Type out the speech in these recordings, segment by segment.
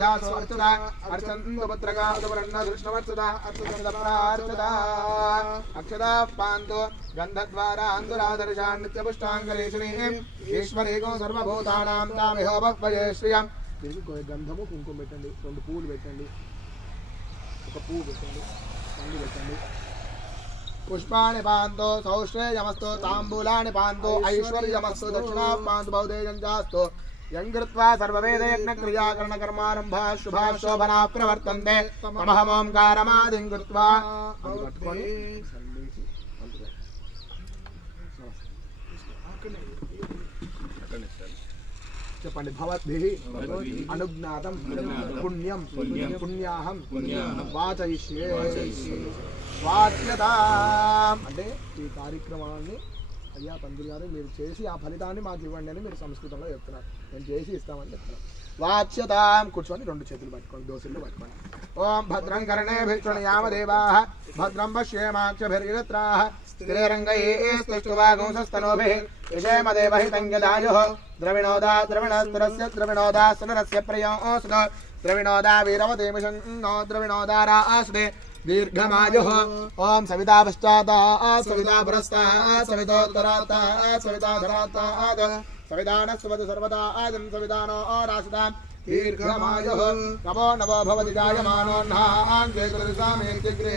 స్వర్చద అర్చందభద్రగా ఉదవరణ దృష్ణవర్చద అర్చందభ్రార్చద అక్షదా పాంతో గంధద్వారా అందురాదర్శా నిత్యపుష్టాంగలేశిని గంధము కుంకుమ పెట్టండి రెండు పూలు పెట్టండి ఒక పువ్వు పెట్టండి పండు పెట్టండి పుష్పాణి పాంతో సౌశ్రేయమస్తో తాంబూలాని పాంతో ఐశ్వర్యమస్తో దక్షిణా పాంతు బౌదేజం చాస్తో ప్రవర్తంతే మమహమోంకారమాదిం కృత్వా అది పట్టుకొని సందేశి పంపుతారు. చెప్పండి. భవద్భి అనుజ్ఞాతం పుణ్యం పుణ్యాహం వాచయిష్యే। వాచ్యతాం। అంటే ఈ కార్యక్రమాన్ని అయ్యా పంతులు గారు మీరు చేసి ఆ ఫలితాన్ని మాకు ఇవ్వండి అని మీరు సంస్కృతంలో చెప్తున్నారు నేను చేసి ఇస్తామని చెప్తున్నాను వాచ్యతాం కూర్చొని రెండు చేతులు పట్టుకోండి దోసులు పట్టుకోండి ఓం భద్రం కరణే భిక్షుణయామదేవా భద్రం పశ్యేమాక్షభిర్యత్రా स्थिरङ्गैस्तुष्टुवागुंसस्तनोभिः विषयमदेवहितङ्गदायुः द्रविणोदा द्रविणस्तुरस्य द्रविणोदासुनरस्य प्रियोऽसुनो द्रविणोदा वीरवतीमिषन्नो द्रविणोदारा आसुदे వీరవదేమిషన్నో ద్రవిణోదారాసుదే దీర్ఘమాయుः ఓం సవితా పశ్చాతా సవితా పురస్తాత్ సవితోత్తరాత్తా సవితాధరాత్తాద్ సవిధానస్వతు సర్వదా ఆదం సవిధానో రాసితాం దీర్ఘమాయుः నమో నమో భవతి జాయమానోన్నాంగే కృతిసామేత్యగ్రే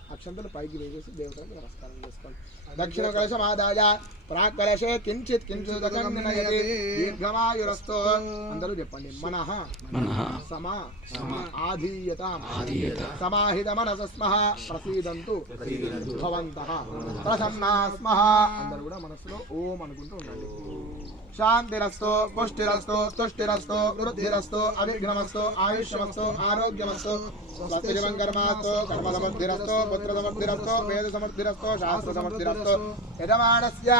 అక్షంతలు పైకి వేసేసి దేవతలకు నమస్కారం చేసుకోండి దక్షిణ కలశమాదాయ ప్రాక్ కలశే కించిత్ దీర్ఘమాయురస్తో. అందరూ చెప్పండి మనః సమా ఆధీయత. సమాహిత మనసస్మః ప్రసీదంతు. భవంతః. ప్రసన్నా స్మః అందరూ కూడా మనసులో ఓం అనుకుంటూ ఉండండి. శాంతిరస్తు పుష్టిరస్తు తుష్టిరస్తు వృద్ధిరస్తు అవిఘ్నమస్తు ఆయుష్యమస్తు ఆరోగ్యమస్తు స్వస్తి జీవం కర్మ సమర్థిరస్తు పుత్ర సమర్థిరస్తు వేద సమర్థిరస్తు శాస్త్ర సమర్థిరస్తు యజమానస్య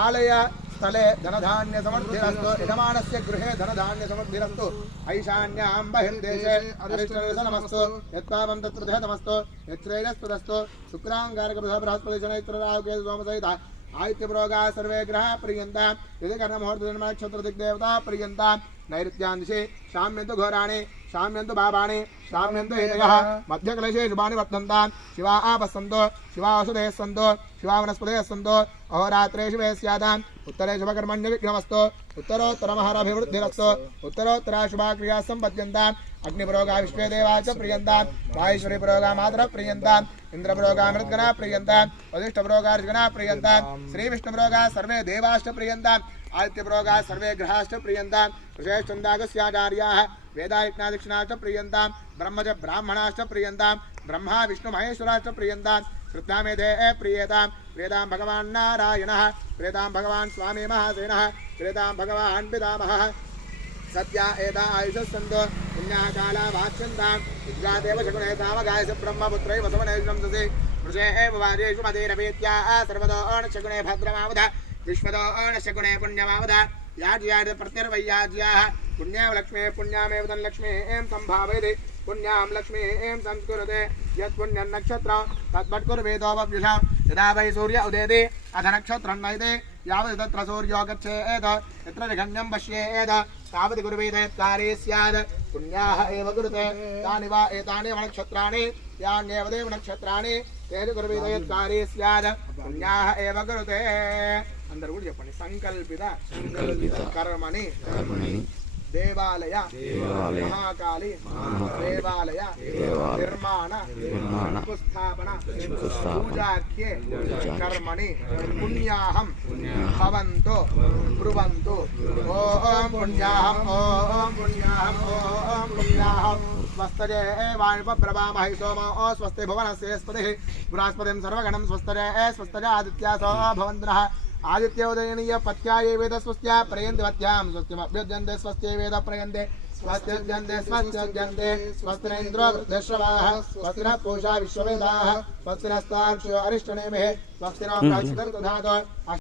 ఆలయ స్థలే ధనధాన్య సమర్థిరస్తు యజమానస్య గృహే ధనధాన్య సమర్థిరస్తు ఐశాన్యాం బహిర్దేశే అరిష్టనమస్తు యత్పాపం తత్ర ధేతమస్తు యత్రేయస్పదస్తు శుక్రాంగారక బృహస్పతి శనైత్రరాగే సోమసహిత आदित्य आदित्यपुरोगा सर्वे ग्रह पर्यन्ता। यदि कर्णमुहूर्तजन्म नक्षत्र दिग्देवता पर्यन्ता। नैत्यांशे शाम्यन्तु घोराणि शाम्यन्तु बाबाणि शाम्यन्तु हेतयः। मध्यकलशे शुभानि वर्धन्तान्। शिवा आपस्सन्तो शिवा औषधयः सन्तो शिवा वनस्पतयः सन्तो। अहोरात्रेषु वयः स्यादान्। उत्तरे शुभकर्मण्य शुभकर्मण्यविघ्नमस्तु उत्तरोत्तरमहाराभिवृद्धिरस्तु। उत्तरोत्तरा शुभा क्रिया सम्पद्यन्तान्। अग्निप्रोगा विश्वे देवा च प्रियन्तान्। वायुश्वरीप्रोगा मातरः प्रियन्तान्। इन्द्रप्रोगा मृद्गणा प्रियन्तान्। वधिष्ठप्रोगा ऋगणा प्रियन्तान्। श्रीविष्णुप्रोगा सर्वे देवाश्च प्रियन्तान्। आदित्यप्रोगा सर्वे ग्रहाश्च प्रियन्तान्। श्रेष्ठन्दागस्याचार्याः वेदायज्ञादक्षिणाश्च प्रीयन्तां ब्रह्म च ब्राह्मणाश्च प्रीयन्तां, ब्रह्मा विष्णुमहेश्वराश्च प्रीयन्तां श्रद्धामेधे प्रीयतां प्रीयतां भगवान् स्वामी महासेन, प्रीयतां भगवान् पितामहः। सत्या एता आयुषस्सन्तो पुण्याः काला भाष्यन्तां विद्यादेव शकुणेतामगायस ब्रह्मपुत्रै वसवनेजंसि मृषे सर्वतो भद्रमावध, विश्वतो पुण्यमावध। याज्याद प्रत्यर्वयाज्याः पुण्यां लक्ष्मे, पुण्यामेव धनलक्ष्मे एँ सम्भावयते। पुण्यां लक्ष्मे एँ संस्कुरुते यत्पुण्यन्नक्षत्रं तद्वत्कुर्वेदोपव्युषां यदा वै सूर्य उदेति, अथ नक्षत्रं नयते। यावत् तत्र सूर्यो गच्छेत्, यत्र निघण्यं पश्येत्, तावत् गुरुवेदयत्कारे स्यात्। पुण्याः एव गुरुते। तानि वा एतानि वनक्षत्राणि यान्येव देवनक्षत्राणि तेन गुरुवेदयत्कारे स्यात्। పుణ్యాః ఏవ గురుతే అందరూ కూడా చెప్పండి. సంకల్పిత కర్మని దేవాలయ మహాకాళి. దేవాలయ నిర్మాణ శంకుస్థాపన పూజాఖ్యే కర్మణి. పుణ్యాహం. భవంతు బ్రువంతు. ఓం పుణ్యాహం ఓం పుణ్యాహం ఓం పుణ్యాహం. स्वस्तरे वाणिपब्रवामहि सोमो अस्वस्ते भुवनस्यस्पतिः बृहस्पतिं सर्वगणं स्वस्तरे स्वस्तरे आदित्या सो स्वस्थ आदित्योदयनीय पत्याये वेद स्वस्त्या प्रयन्तिवत्यां स्वस्त्यमभ्युद्यन्ते स्वस्त्ये वेद प्रयन्ते स्वस्त्यज्ञन्ते स्वस्त्यज्ञन्ते स्वस्तिरेन्द्रो वृद्धश्रवाः स्वस्तिनः पूषा विश्ववेदाः स्वस्तिनस्ताक्षो अरिष्टनेमिः स्वस्तिनो प्राचितर्दधातु हम्म।